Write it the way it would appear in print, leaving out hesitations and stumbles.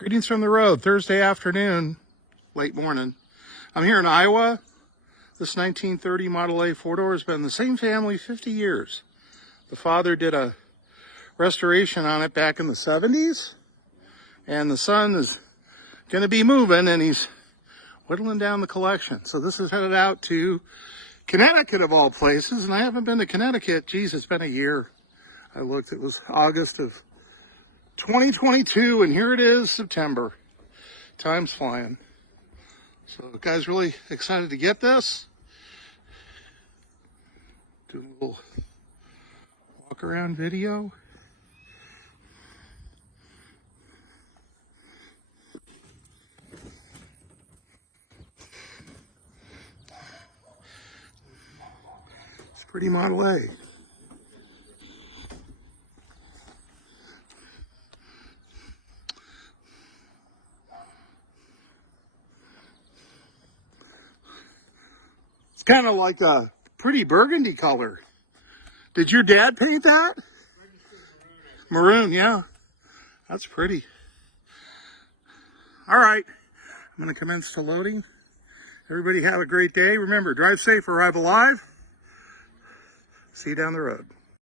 Greetings from the road, Thursday afternoon, late morning. I'm here in Iowa. This 1930 Model A four-door has been in the same family 50 years. The father did a restoration on it back in the 70s, and the son is going to be moving, and he's whittling down the collection. So this is headed out to Connecticut, of all places, and I haven't been to Connecticut. Geez, it's been a year. I looked, it was August of 2022, and here it is, September. Time's flying. So the guy's really excited to get this. Do a little walk around video. It's pretty Model A. It's kind of like a pretty burgundy color. Did your dad paint that? Maroon, yeah. That's pretty. All right, I'm going to commence to loading. Everybody have a great day. Remember, drive safe, arrive alive. See you down the road.